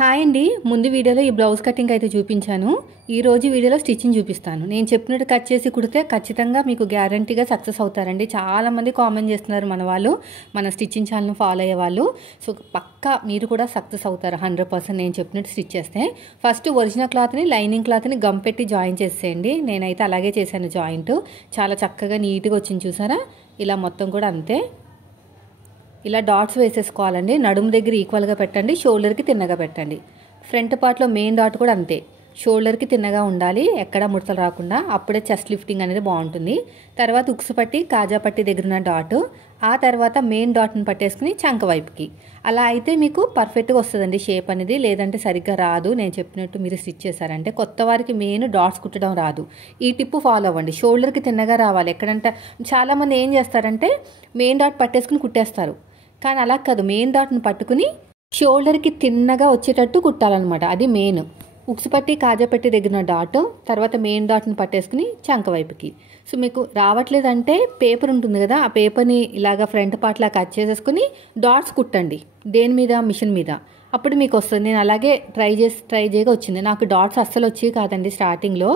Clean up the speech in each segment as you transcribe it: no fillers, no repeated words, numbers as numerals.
Hi అండి. ముందు వీడియోలో ఈ బ్లౌజ్ కటింగ్ అయితే చూపించాను. ఈ రోజు వీడియోలో స్టిచ్చింగ్ చూపిస్తాను. నేను చెప్పినట్టు కట్ చేసి కుడితే ఖచ్చితంగా మీకు గ్యారంటీగా సక్సెస్ అవుతారండి. చాలామంది కామెంట్ చేస్తున్నారు మన వాళ్ళు, మన స్టిచ్చింగ్ ఛానల్ని ఫాలో అయ్యే వాళ్ళు. సో పక్కా మీరు కూడా సక్సెస్ అవుతారు 100%. నేను చెప్పినట్టు స్టిచ్ చేస్తే ఫస్ట్ ఒరిజినల్ క్లాత్ని లైనింగ్ క్లాత్ని గమ్ పెట్టి జాయిన్ చేసేయండి. నేనైతే అలాగే చేశాను జాయింట్. చాలా చక్కగా నీట్గా వచ్చింది చూసారా. ఇలా మొత్తం కూడా అంతే. ఇలా డాట్స్ వేసేసుకోవాలండి. నడుము దగ్గర ఈక్వల్గా పెట్టండి, షోల్డర్కి తిన్నగా పెట్టండి. ఫ్రంట్ పార్ట్లో మెయిన్ డాట్ కూడా అంతే, షోల్డర్కి తిన్నగా ఉండాలి, ఎక్కడా ముడతలు రాకుండా. అప్పుడే చెస్ట్ లిఫ్టింగ్ అనేది బాగుంటుంది. తర్వాత ఉక్సు పట్టి కాజా పట్టి దగ్గర ఉన్న డాట్, ఆ తర్వాత మెయిన్ డాట్ని పట్టేసుకుని చంక వైపుకి. అలా అయితే మీకు పర్ఫెక్ట్గా వస్తుందండి షేప్ అనేది. లేదంటే సరిగ్గా రాదు. నేను చెప్పినట్టు మీరు స్టిచ్ చేశారంటే. కొత్త వారికి మెయిన్ డాట్స్ కుట్టడం రాదు. ఈ టిప్పు ఫాలో అవ్వండి. షోల్డర్కి తిన్నగా రావాలి. ఎక్కడంటే చాలామంది ఏం చేస్తారంటే మెయిన్ డాట్ పట్టేసుకుని కుట్టేస్తారు. కానీ అలా కాదు, మెయిన్ డాట్ని పట్టుకుని షోల్డర్కి తిన్నగా వచ్చేటట్టు కుట్టాలన్నమాట. అది మెయిన్. ఉక్సు పట్టి కాజా పెట్టి దగ్గర డాట్, తర్వాత మెయిన్ డాట్ని పట్టేసుకుని చంక వైపుకి. సో మీకు రావట్లేదంటే పేపర్ ఉంటుంది కదా, ఆ పేపర్ని ఇలాగా ఫ్రంట్ పార్ట్లా కట్ చేసేసుకుని డాట్స్ కుట్టండి. దేని మీద? మిషన్ మీద. అప్పుడు మీకు వస్తుంది. నేను అలాగే ట్రై చేయగా వచ్చింది. నాకు డాట్స్ అస్సలు వచ్చేవి కాదండి స్టార్టింగ్లో.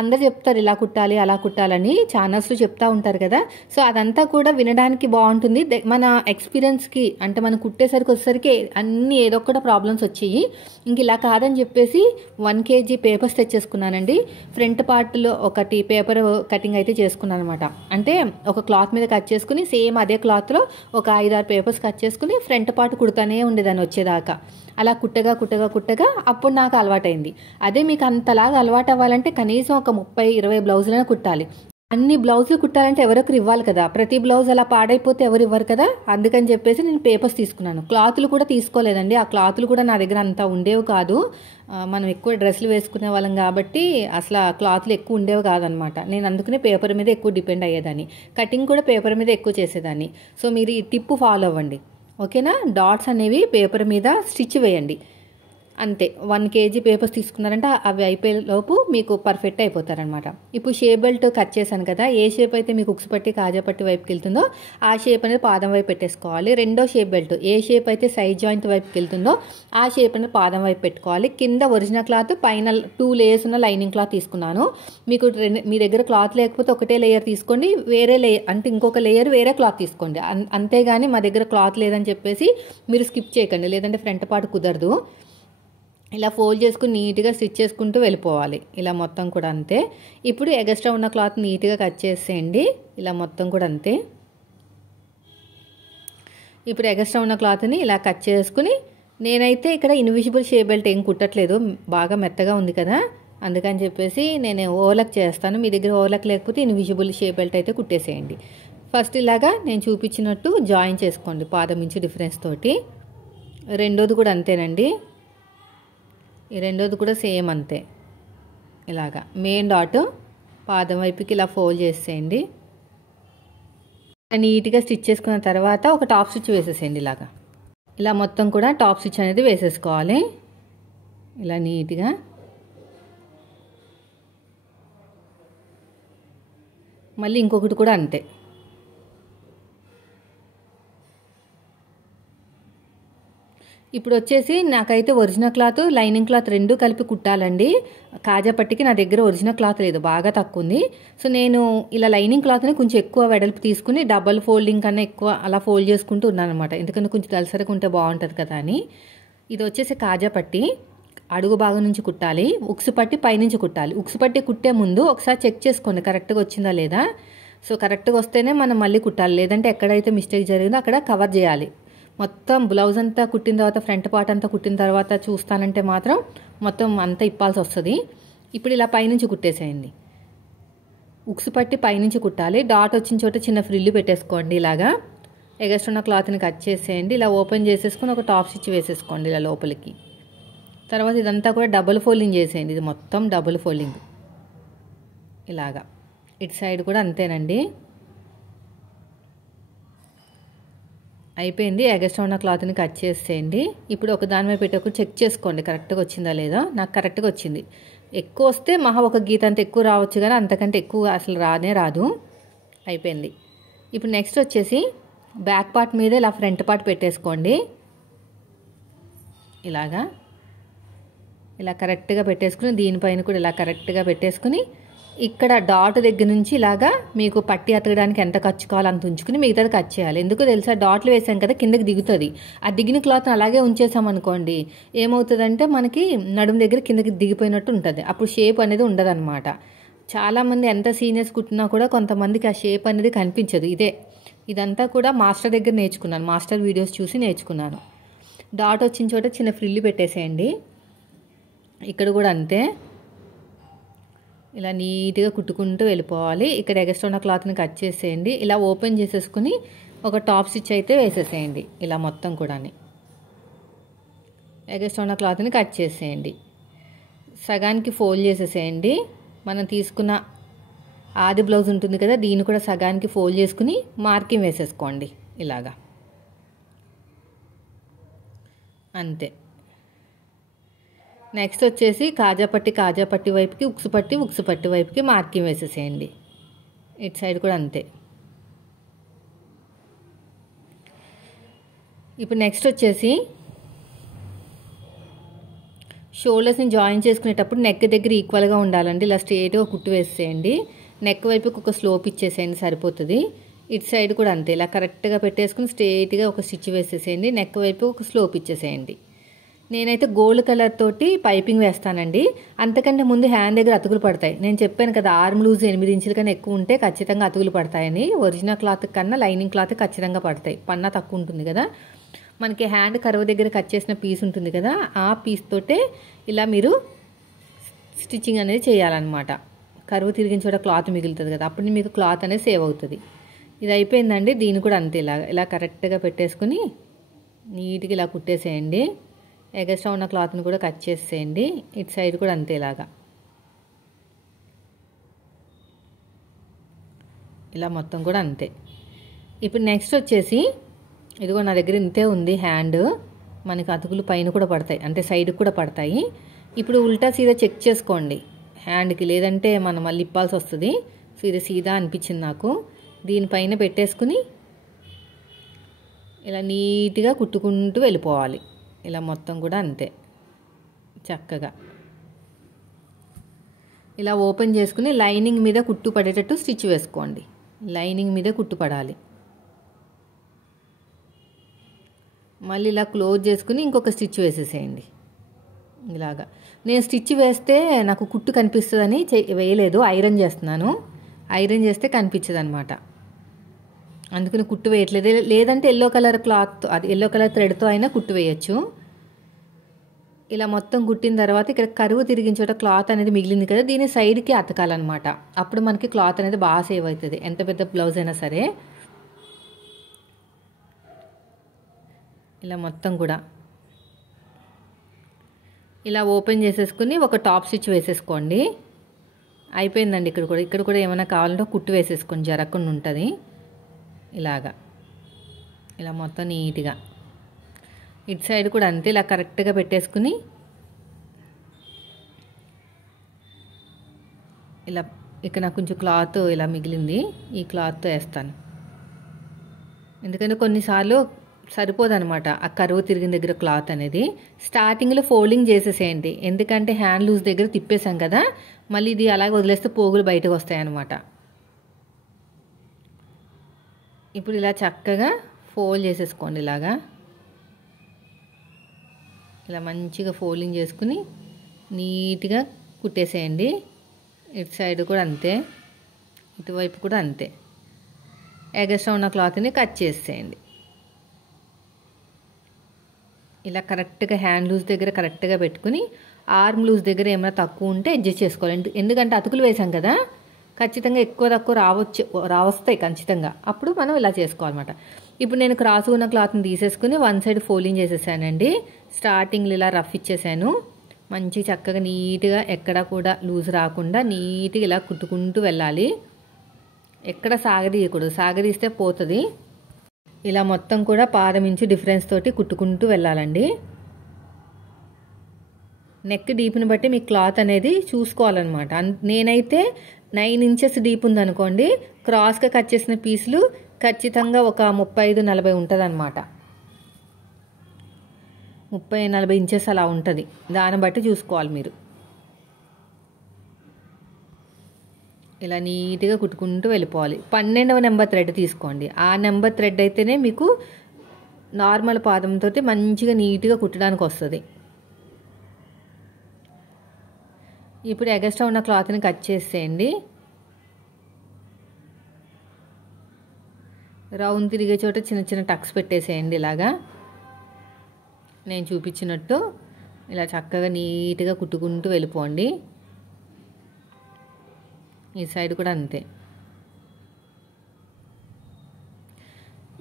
అందరు చెప్తారు ఇలా కుట్టాలి అలా కుట్టాలని, ఛానల్స్లో చెప్తా ఉంటారు కదా. సో అదంతా కూడా వినడానికి బాగుంటుంది. మన ఎక్స్పీరియన్స్కి అంటే మనం కుట్టేసరికి వచ్చేసరికి అన్నీ ఏదో ఒకటి ప్రాబ్లమ్స్ వచ్చాయి. ఇంక ఇలా కాదని చెప్పేసి 1 kg పేపర్స్ తెచ్చేసుకున్నానండి. ఫ్రంట్ పార్ట్లో ఒకటి పేపర్ కటింగ్ అయితే చేసుకున్నాను అనమాట. అంటే ఒక క్లాత్ మీద కట్ చేసుకుని సేమ్ అదే క్లాత్లో ఒక 5-6 పేపర్స్ కట్ చేసుకుని ఫ్రంట్ పార్ట్ కుడతానే ఉండేదాన్ని వచ్చేదాకా. అలా కుట్టగా అప్పుడు నాకు అలవాటైంది. అదే మీకు అంతలాగా అలవాటు అవ్వాలంటే కనీసం ఒక 30-20 బ్లౌజులైనా కుట్టాలి. అన్ని బ్లౌజులు కుట్టాలంటే ఎవరొకరు ఇవ్వాలి కదా. ప్రతి బ్లౌజ్ అలా పాడైపోతే ఎవరు ఇవ్వరు కదా. అందుకని చెప్పేసి నేను పేపర్స్ తీసుకున్నాను. క్లాతులు కూడా తీసుకోలేదండి. ఆ క్లాతులు కూడా నా దగ్గర అంత ఉండేవి కాదు. మనం ఎక్కువ డ్రెస్సులు వేసుకునే వాళ్ళం కాబట్టి అసలు క్లాతులు ఎక్కువ ఉండేవి కాదనమాట. నేను అందుకనే పేపర్ మీద ఎక్కువ డిపెండ్ అయ్యేదాన్ని. కటింగ్ కూడా పేపర్ మీద ఎక్కువ చేసేదాన్ని. సో మీరు ఈ టిప్పు ఫాలో అవ్వండి, ఓకేనా. డాట్స్ అనేవి పేపర్ మీద స్టిచ్ వేయండి అంతే. 1 kg పేపర్స్ తీసుకున్నారంటే అవి అయిపోయేలోపు మీకు పర్ఫెక్ట్ అయిపోతారనమాట. ఇప్పుడు షేప్ బెల్ట్ కట్ చేశాను కదా, ఏ షేప్ అయితే మీకు ఉక్సు పట్టి కాజా పట్టి వైపుకి వెళ్తుందో ఆ షేప్ అనేది పాదం వైపు పెట్టేసుకోవాలి. రెండో షేప్ బెల్ట్ ఏ షేప్ అయితే సైడ్ జాయింట్ వైపుకి వెళ్తుందో ఆ షేప్ అనేది పాదం వైపు పెట్టుకోవాలి. కింద ఒరిజినల్ క్లాత్, పైన 2 లేయర్స్ ఉన్న లైనింగ్ క్లాత్ తీసుకున్నాను. మీకు మీ దగ్గర క్లాత్ లేకపోతే ఒకటే లేయర్ తీసుకోండి, వేరే లేయర్ అంటే ఇంకొక లేయర్ వేరే క్లాత్ తీసుకోండి. అంతేగాని మా దగ్గర క్లాత్ లేదని చెప్పేసి మీరు స్కిప్ చేయకండి, లేదంటే ఫ్రంట్ పార్ట్ కుదరదు. ఇలా ఫోల్డ్ చేసుకుని నీట్గా స్టిచ్ చేసుకుంటూ వెళ్ళిపోవాలి. ఇలా మొత్తం కూడా అంతే. ఇప్పుడు ఎగస్ట్రా ఉన్న క్లాత్ నీట్గా కట్ చేసేయండి. ఇలా మొత్తం కూడా అంతే. ఇప్పుడు ఎగస్ట్రా ఉన్న క్లాత్ని ఇలా కట్ చేసుకుని, నేనైతే ఇక్కడ ఇన్విజిబుల్ షేప్ బెల్ట్ ఏం కుట్టట్లేదు, బాగా మెత్తగా ఉంది కదా, అందుకని చెప్పేసి నేను ఓవర్లాక్ చేస్తాను. మీ దగ్గర ఓవర్లాక్ లేకపోతే ఇన్విజిబుల్ షేప్ బెల్ట్ అయితే కుట్టేసేయండి. ఫస్ట్ ఇలాగా నేను చూపించినట్టు జాయిన్ చేసుకోండి పాదం ఇంచు డిఫరెన్స్ తోటి. రెండోది కూడా అంతేనండి. ఈ రెండోది కూడా సేమ్ అంతే. ఇలాగా మెయిన్ డాట్ పాదం వైపుకి ఇలా ఫోల్డ్ చేసేయండి. నీట్గా స్టిచ్ చేసుకున్న తర్వాత ఒక టాప్ స్టిచ్ వేసేసేయండి. ఇలాగా ఇలా మొత్తం కూడా టాప్ స్టిచ్ అనేది వేసేసుకోవాలి. ఇలా నీట్గా మళ్ళీ ఇంకొకటి కూడా అంతే. ఇప్పుడు వచ్చేసి నాకైతే ఒరిజినల్ క్లాత్ లైనింగ్ క్లాత్ రెండు కలిపి కుట్టాలండి. కాజా పట్టికి నా దగ్గర ఒరిజినల్ క్లాత్ లేదు, బాగా తక్కువ ఉంది. సో నేను ఇలా లైనింగ్ క్లాత్ని కొంచెం ఎక్కువ వెడల్పు తీసుకుని డబల్ ఫోల్డింగ్ కన్నా ఎక్కువ అలా ఫోల్డ్ చేసుకుంటూ ఉన్నాను అనమాట. ఎందుకంటే కొంచెం దలసరిగా ఉంటే బాగుంటుంది కదా అని. ఇది వచ్చేసి కాజా పట్టి అడుగు భాగం నుంచి కుట్టాలి, ఉక్సు పట్టి పైనుంచి కుట్టాలి. ఉక్సు పట్టి కుట్టే ముందు ఒకసారి చెక్ చేసుకోండి కరెక్ట్గా వచ్చిందా లేదా. సో కరెక్ట్గా వస్తేనే మనం మళ్ళీ కుట్టాలి, లేదంటే ఎక్కడైతే మిస్టేక్ జరిగిందో అక్కడ కవర్ చేయాలి. మొత్తం బ్లౌజ్ అంతా కుట్టిన తర్వాత ఫ్రంట్ పార్ట్ అంతా కుట్టిన తర్వాత చూస్తానంటే మాత్రం మొత్తం అంతా ఇప్పాల్సి వస్తుంది. ఇప్పుడు ఇలా పైనుంచి కుట్టేసేయండి. ఉక్సు పట్టి పైనుంచి కుట్టాలి. డాట్ వచ్చిన చోట చిన్న ఫ్రిల్లు పెట్టేసుకోండి. ఇలాగా ఎగస్ట్రా ఉన్న క్లాత్ని కట్ చేసేయండి. ఇలా ఓపెన్ చేసేసుకుని ఒక టాప్ స్టిచ్ వేసేసుకోండి ఇలా లోపలికి. తర్వాత ఇదంతా కూడా డబుల్ ఫోల్డింగ్ చేసేయండి. ఇది మొత్తం డబుల్ ఫోల్డింగ్. ఇలాగా ఇటు సైడ్ కూడా అంతేనండి. అయిపోయింది. ఎగస్ట్రా ఉన్న క్లాత్ని కట్ చేసేయండి. ఇప్పుడు ఒక దాని మీద పెట్టి చెక్ చేసుకోండి కరెక్ట్గా వచ్చిందా లేదా. నాకు కరెక్ట్గా వచ్చింది. ఎక్కువ వస్తే మహా ఒక గీత అంత ఎక్కువ రావచ్చు, కానీ అంతకంటే ఎక్కువ అసలు రాదు. అయిపోయింది. ఇప్పుడు నెక్స్ట్ వచ్చేసి బ్యాక్ పార్ట్ మీద ఇలా ఫ్రంట్ పార్ట్ పెట్టేసుకోండి. ఇలాగా ఇలా కరెక్ట్గా పెట్టేసుకుని దీనిపైన కూడా ఇలా కరెక్ట్గా పెట్టేసుకుని ఇక్కడ డాట్ దగ్గర నుంచి ఇలాగా మీకు పట్టి అతకడానికి ఎంత ఖర్చు కావాలో అంత ఉంచుకుని మిగతాది కట్ చేయాలి. ఎందుకు తెలుసా, డాట్లు వేసాం కదా కిందకి దిగుతుంది. ఆ దిగిన క్లాత్ అలాగే ఉంచేసాం అనుకోండి, ఏమవుతుందంటే మనకి నడుము దగ్గర కిందకి దిగిపోయినట్టు ఉంటుంది. అప్పుడు షేప్ అనేది ఉండదన్నమాట. చాలామంది ఎంత సీనియర్స్ కుట్టినా కూడా కొంతమందికి ఆ షేప్ అనేది కనిపించదు. ఇదంతా కూడా మాస్టర్ దగ్గర నేర్చుకున్నాను, మాస్టర్ వీడియోస్ చూసి నేర్చుకున్నాను. డాట్ వచ్చిన చోట చిన్న ఫ్రిల్లు పెట్టేసేయండి. ఇక్కడ కూడా అంతే, ఇలా నీట్గా కుట్టుకుంటూ వెళ్ళిపోవాలి. ఇక్కడ ఎగస్ట్రా ఉన్న క్లాత్ని కట్ చేసేయండి. ఇలా ఓపెన్ చేసేసుకుని ఒక టాప్ స్టిచ్ అయితే వేసేసేయండి. ఇలా మొత్తం కూడా ఎగస్ట్రా ఉన్న క్లాత్ని కట్ చేసేయండి. సగానికి ఫోల్డ్ చేసేసేయండి. మనం తీసుకున్న ఆది బ్లౌజ్ ఉంటుంది కదా, దీన్ని కూడా సగానికి ఫోల్డ్ చేసుకుని మార్కింగ్ వేసేసుకోండి ఇలాగా. అంతే. నెక్స్ట్ వచ్చేసి కాజాపట్టి వైపుకి, ఉక్సు పట్టి వైపుకి మార్కింగ్ వేసేసేయండి. ఇటు సైడ్ కూడా అంతే. ఇప్పుడు నెక్స్ట్ వచ్చేసి షోల్డర్స్ని జాయిన్ చేసుకునేటప్పుడు నెక్ దగ్గర ఈక్వల్గా ఉండాలండి. ఇలా స్ట్రేట్గా కుట్టు వేసేయండి. నెక్ వైపుకి ఒక స్లోప్ ఇచ్చేసేయండి, సరిపోతుంది. ఇటు సైడ్ కూడా అంతే, ఇలా కరెక్ట్గా పెట్టేసుకుని స్ట్రేట్గా ఒక స్టిచ్ వేసేసేయండి. నెక్ వైపు ఒక స్లోప్ ఇచ్చేసేయండి. నేనైతే గోల్డ్ కలర్ తోటి పైపింగ్ వేస్తానండి. అంతకంటే ముందు హ్యాండ్ దగ్గర అతుకులు పడతాయి. నేను చెప్పాను కదా, ఆర్మ్ లూజ్ 8 ఇంచుల కన్నా ఎక్కువ ఉంటే ఖచ్చితంగా అతుకులు పడతాయని. ఒరిజినల్ క్లాత్ కన్నా లైనింగ్ క్లాత్ ఖచ్చితంగా పడతాయి. పన్నా తక్కువ ఉంటుంది కదా. మనకి హ్యాండ్ కర్వ్ దగ్గర కట్ చేసిన పీస్ ఉంటుంది కదా, ఆ పీస్ తోటే ఇలా మీరు స్టిచ్చింగ్ అనేది చేయాలన్నమాట. కర్వ్ తిరిగిన చోట క్లాత్ మిగులుతుంది కదా, అప్పుడు మీకు క్లాత్ అనేది సేవ్ అవుతుంది. ఇది అయిపోయిందండి. దీన్ని కూడా అంతే, ఇలా కరెక్ట్గా పెట్టేసుకుని నీట్గా ఇలా కుట్టేసేయండి. ఎగస్ట్రా ఉన్న క్లాత్ని కూడా కట్ చేసేయండి. ఇటు సైడ్ కూడా అంతే, ఇలా మొత్తం కూడా అంతే. ఇప్పుడు నెక్స్ట్ వచ్చేసి ఇదిగో నా దగ్గర ఇంతే ఉంది హ్యాండ్. మనకి అతుకులు పైన కూడా పడతాయి, అంటే సైడ్కి కూడా పడతాయి. ఇప్పుడు ఉల్టా సీదా చెక్ చేసుకోండి హ్యాండ్కి, లేదంటే మనం మళ్ళీ ఇప్పాల్సి వస్తుంది. సో ఇది సీదా అనిపించింది నాకు. దీనిపైన పెట్టేసుకుని ఇలా నీట్గా కుట్టుకుంటూ వెళ్ళిపోవాలి. ఇలా మొత్తం కూడా అంతే చక్కగా. ఇలా ఓపెన్ చేసుకుని లైనింగ్ మీద కుట్టు పడేటట్టు స్టిచ్ వేసుకోండి. లైనింగ్ మీద కుట్టు పడాలి. మళ్ళీ ఇలా క్లోజ్ చేసుకుని ఇంకొక స్టిచ్ వేసేసేయండి ఇలాగా. నేను స్టిచ్ వేస్తే నాకు కుట్టు కనిపిస్తుందని వేయలేదు, ఐరన్ చేస్తున్నాను. ఐరన్ చేస్తే కనిపించదు అనమాట, అందుకని కుట్టు వేయట్లేదు. లేదంటే ఎల్లో కలర్ క్లాత్, అది ఎల్లో కలర్ థ్రెడ్తో అయినా కుట్టు వేయచ్చు. ఇలా మొత్తం కుట్టిన తర్వాత ఇక్కడ కరువు తిరిగిన చోట క్లాత్ అనేది మిగిలింది కదా, దీన్ని సైడ్కి అతకాలన్నమాట. అప్పుడు మనకి క్లాత్ అనేది బాగా సేవ్ అవుతుంది, ఎంత పెద్ద బ్లౌజ్ అయినా సరే. ఇలా మొత్తం కూడా ఇలా ఓపెన్ చేసేసుకుని ఒక టాప్ స్టిచ్ వేసేసుకోండి. అయిపోయిందండి. ఇక్కడ కూడా ఏమైనా కావాలంటే కుట్టు వేసేసుకోండి, జరగకుండా ఉంటుంది. ఇలా మొత్తం నీట్గా. ఇటు సైడ్ కూడా అంతే, ఇలా కరెక్ట్గా పెట్టేసుకుని ఇలా. ఇక్కడ నాకు కొంచెం క్లాత్ ఇలా మిగిలింది, ఈ క్లాత్తో వేస్తాను. ఎందుకంటే కొన్నిసార్లు సరిపోదన్నమాట ఆ కరువు తిరిగిన దగ్గర క్లాత్ అనేది. స్టార్టింగ్లో ఫోల్డింగ్ చేసేసేయండి, ఎందుకంటే హ్యాండ్ లూజ్ దగ్గర తిప్పేసాం కదా, మళ్ళీ ఇది అలాగే వదిలేస్తే పోగులు బయటకు వస్తాయి అన్నమాట. ఇప్పుడు ఇలా చక్కగా ఫోల్డ్ చేసేసుకోండి. ఇలా మంచిగా ఫోల్డింగ్ చేసుకుని నీట్గా కుట్టేసేయండి. ఇటు సైడ్ కూడా అంతే, ఇటువైపు కూడా అంతే. ఎగస్ట్రా ఉన్న క్లాత్ని కట్ చేసేయండి. ఇలా కరెక్ట్గా హ్యాండ్ లూజ్ దగ్గర కరెక్ట్గా పెట్టుకుని ఆర్మ్ లూజ్ దగ్గర ఏమైనా తక్కువ ఉంటే అడ్జస్ట్ చేసుకోవాలి. ఎందుకంటే అతుకులు వేసాం కదా, ఖచ్చితంగా ఎక్కువ తక్కువ రావస్తాయి ఖచ్చితంగా, అప్పుడు మనం ఇలా చేసుకోవాలన్నమాట. ఇప్పుడు నేను క్రాస్ ఉన్న క్లాత్ని తీసేసుకుని వన్ సైడ్ ఫోల్డింగ్ చేసేసానండి. స్టార్టింగ్లో ఇలా రఫ్ ఇచ్చేసాను. మంచి చక్కగా నీట్గా ఎక్కడ కూడా లూజ్ రాకుండా నీట్గా ఇలా కుట్టుకుంటూ వెళ్ళాలి. ఎక్కడ సాగదీయకూడదు, సాగదీస్తే పోతుంది. ఇలా మొత్తం కూడా పాదం ఇంచు డిఫరెన్స్ తోటి కుట్టుకుంటూ వెళ్ళాలండి. నెక్ డీప్ని బట్టి మీ క్లాత్ అనేది చూసుకోవాలన్నమాట. నేనైతే 9 ఇంచెస్ డీప్ ఉందనుకోండి, క్రాస్గా కట్ చేసిన పీసులు ఖచ్చితంగా ఒక 35-40 ఉంటుంది అన్నమాట. 30-40 ఇంచెస్ అలా ఉంటుంది. దాన్ని బట్టి చూసుకోవాలి మీరు. ఇలా నీట్గా కుట్టుకుంటూ వెళ్ళిపోవాలి. 12వ నెంబర్ థ్రెడ్ తీసుకోండి. ఆ నెంబర్ థ్రెడ్ అయితేనే మీకు నార్మల్ పాదంతో మంచిగా నీట్గా కుట్టడానికి వస్తుంది. ఇప్పుడు ఎగస్ట్రా ఉన్న క్లాత్ని కట్ చేసేయండి. రౌండ్ తిరిగే చోట చిన్న చిన్న టక్స్ పెట్టేసేయండి. ఇలాగా నేను చూపించినట్టు ఇలా చక్కగా నీట్గా కుట్టుకుంటూ వెళ్ళిపోండి. ఈ సైడ్ కూడా అంతే.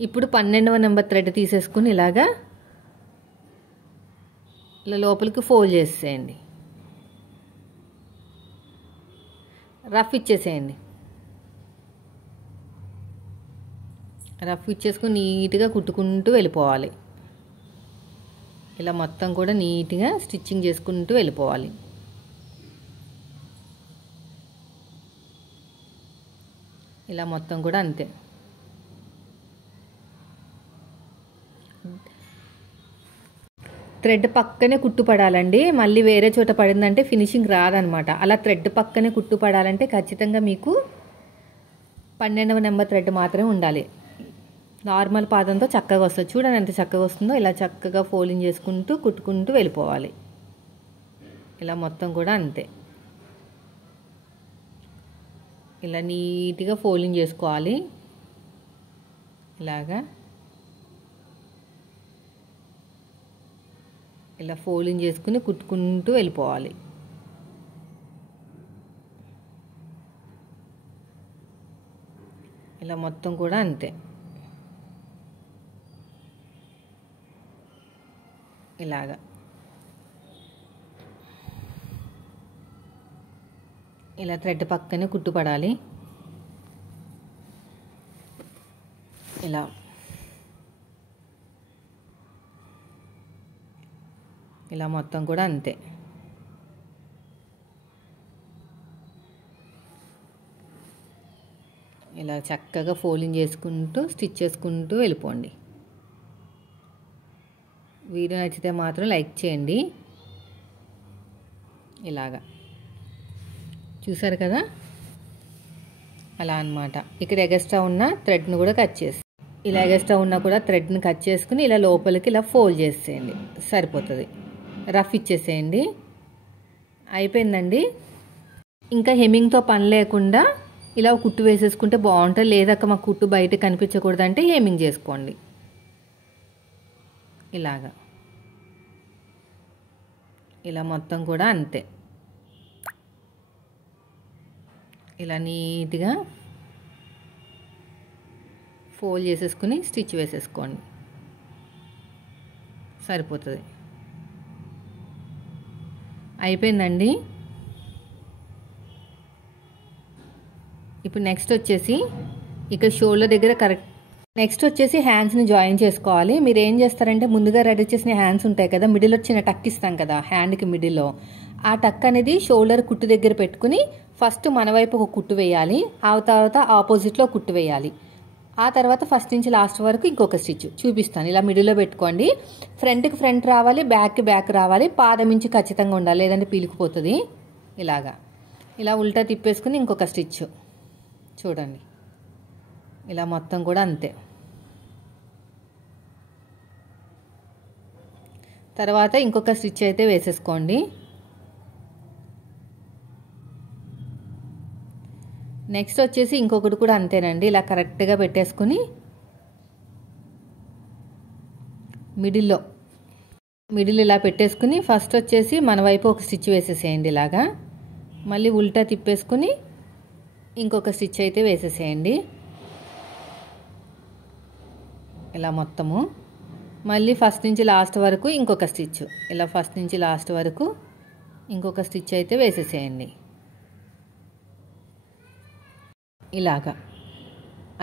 ఇప్పుడు 12వ నెంబర్ థ్రెడ్ తీసేసుకుని ఇలా లోపలికి ఫోల్డ్ చేసేయండి. రఫ్ ఇచ్చేసేయండి. రఫ్ ఇచ్చేసుకుని నీట్గా కుట్టుకుంటూ వెళ్ళిపోవాలి. ఇలా మొత్తం కూడా నీట్గా స్టిచ్చింగ్ చేసుకుంటూ వెళ్ళిపోవాలి. ఇలా మొత్తం కూడా అంతే. థ్రెడ్ పక్కనే కుట్టు పడాలండి. మళ్ళీ వేరే చోట పడిందంటే ఫినిషింగ్ రాదనమాట. అలా థ్రెడ్ పక్కనే కుట్టు పడాలంటే ఖచ్చితంగా మీకు 12వ నెంబర్ థ్రెడ్ మాత్రమే ఉండాలి. నార్మల్ పాదంతో చక్కగా వస్తుంది. చూడండి ఎంత చక్కగా వస్తుందో. ఇలా చక్కగా ఫోల్డింగ్ చేసుకుంటూ కుట్టుకుంటూ వెళ్ళిపోవాలి. ఇలా మొత్తం కూడా అంతే. ఇలా నీట్గా ఫోల్డింగ్ చేసుకోవాలి. ఇలాగా ఇలా ఫోల్డింగ్ చేసుకుని కుట్టుకుంటూ వెళ్ళిపోవాలి. ఇలా మొత్తం కూడా అంతే. ఇలాగా ఇలా థ్రెడ్ పక్కనే కుట్టు పడాలి. ఇలా ఇలా మొత్తం కూడా అంతే. ఇలా చక్కగా ఫోల్డింగ్ చేసుకుంటూ స్టిచ్ చేసుకుంటూ వెళ్ళిపోండి. వీడియో నచ్చితే మాత్రం లైక్ చేయండి. ఇలాగా చూసారు కదా, అలా అన్నమాట. ఇక్కడ ఎగస్ట్రా ఉన్న థ్రెడ్ను కూడా కట్ చేసి ఇలా ఎగస్ట్రా ఉన్న కూడా థ్రెడ్ని కట్ చేసుకుని ఇలా లోపలికి ఇలా ఫోల్డ్ చేసేయండి. సరిపోతుంది. రఫ్ ఇచ్చేసేయండి. అయిపోయిందండి. ఇంకా హెమ్మింగ్తో పని లేకుండా ఇలా కుట్టు వేసేసుకుంటే బాగుంటుంది. లేదక్క మాకు కుట్టు బయట కనిపించకూడదంటే హెమ్మింగ్ చేసుకోండి. ఇలాగా ఇలా మొత్తం కూడా అంతే. ఇలా నీట్గా ఫోల్డ్ చేసేసుకుని స్టిచ్ వేసేసుకోండి. సరిపోతుంది. అయిపోయిందండి. ఇప్పుడు నెక్స్ట్ వచ్చేసి ఇక్కడ షోల్డర్ దగ్గర కరెక్ట్. నెక్స్ట్ వచ్చేసి హ్యాండ్స్ని జాయిన్ చేసుకోవాలి. మీరు ఏం చేస్తారంటే ముందుగా రెడీ చేసిన హ్యాండ్స్ ఉంటాయి కదా, మిడిల్ వచ్చిన టక్ ఇస్తాం కదా హ్యాండ్కి మిడిల్లో, ఆ టక్ అనేది షోల్డర్ కుట్టు దగ్గర పెట్టుకుని ఫస్ట్ మన వైపు ఒక కుట్టు వేయాలి. ఆ తర్వాత ఆపోజిట్లో కుట్టు వేయాలి. ఆ తర్వాత ఫస్ట్ నుంచి లాస్ట్ వరకు ఇంకొక స్టిచ్ చూపిస్తాను. ఇలా మిడిల్లో పెట్టుకోండి. ఫ్రంట్కి ఫ్రంట్ రావాలి, బ్యాక్కి బ్యాక్ రావాలి. పాదం నుంచి ఖచ్చితంగా ఉండాలి, లేదంటే పీలికిపోతుంది. ఇలాగా ఇలా ఉల్టా తిప్పేసుకుని ఇంకొక స్టిచ్ చూడండి. ఇలా మొత్తం కూడా అంతే. తర్వాత ఇంకొక స్టిచ్ అయితే వేసేసుకోండి. నెక్స్ట్ వచ్చేసి ఇంకొకటి కూడా అంతేనండి. ఇలా కరెక్ట్గా పెట్టేసుకుని మిడిల్ ఇలా పెట్టేసుకుని ఫస్ట్ వచ్చేసి మన వైపు ఒక స్టిచ్ వేసేసేయండి. ఇలాగా మళ్ళీ ఉల్టా తిప్పేసుకుని ఇంకొక స్టిచ్ అయితే వేసేసేయండి. ఇలా మొత్తము మళ్ళీ ఫస్ట్ నుంచి లాస్ట్ వరకు ఇంకొక స్టిచ్, ఇలా ఫస్ట్ నుంచి లాస్ట్ వరకు ఇంకొక స్టిచ్ అయితే వేసేసేయండి. ఇలాగా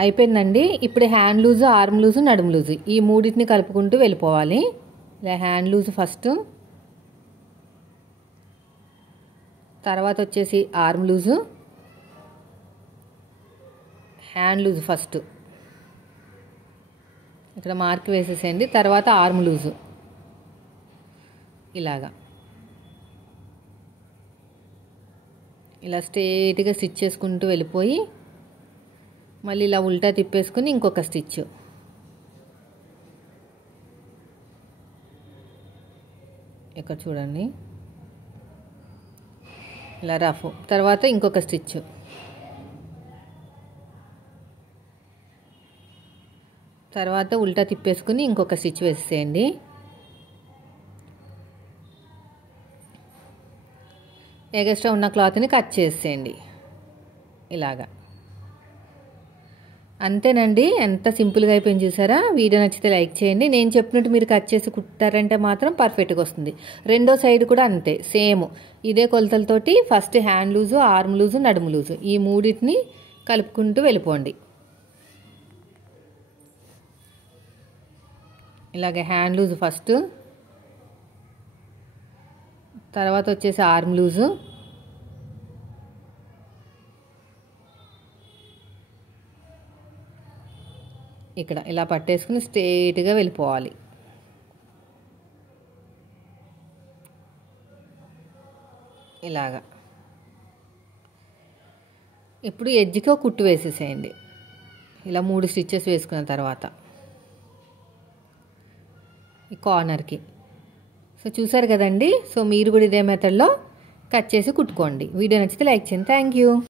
అయిపోయిందండి. ఇప్పుడు హ్యాండ్ లూజు, ఆర్మ్ లూజు, నడుము లూజు ఈ మూడింటిని కలుపుకుంటూ వెళ్ళిపోవాలి. ఇలా హ్యాండ్ లూజు ఫస్ట్, తర్వాత వచ్చేసి arm loose, hand loose first ఇక్కడ మార్క్ వేసేసేయండి. తర్వాత ఆర్మ్ లూజు, ఇలాగా ఇలా స్ట్రేట్గా స్టిచ్ చేసుకుంటూ వెళ్ళిపోయి మళ్ళీ ఇలా ఉల్టా తిప్పేసుకుని ఇంకొక స్టిచ్, ఇక్కడ చూడండి ఇలా రఫ్, తర్వాత ఇంకొక స్టిచ్, తర్వాత ఉల్టా తిప్పేసుకుని ఇంకొక స్టిచ్ వేసేయండి. ఎగస్ట్రా ఉన్న క్లాత్ని కట్ చేసేయండి ఇలాగా. అంతేనండి, ఎంత సింపుల్గా అయిపోయింది చూసారా. వీడియో నచ్చితే లైక్ చేయండి. నేను చెప్పినట్టు మీరు కట్ చేసి కుట్టారంటే మాత్రం పర్ఫెక్ట్గా వస్తుంది. రెండో సైడ్ కూడా అంతే, సేమ్ ఇదే కొలతలతోటి first hand loose, arm loose, నడుము లూజు ఈ మూడింటిని కలుపుకుంటూ వెళ్ళిపోండి. ఇలాగే హ్యాండ్ లూజు ఫస్ట్, తర్వాత వచ్చేసి ఆర్మ్ లూజు, ఇక్కడ ఇలా పట్టేసుకుని స్ట్రేట్గా వెళ్ళిపోవాలి. ఇలాగా ఇప్పుడు ఎడ్జ్కి ఒక కుట్టు వేసేసేయండి ఇలా 3 స్టిచ్చెస్ వేసుకున్న తర్వాత ఈ కార్నర్కి. సో చూసారు కదండి. సో మీరు కూడా ఇదే మెథడ్లో కట్ చేసి కుట్టుకోండి. వీడియో నచ్చితే లైక్ చేయండి. Thank you.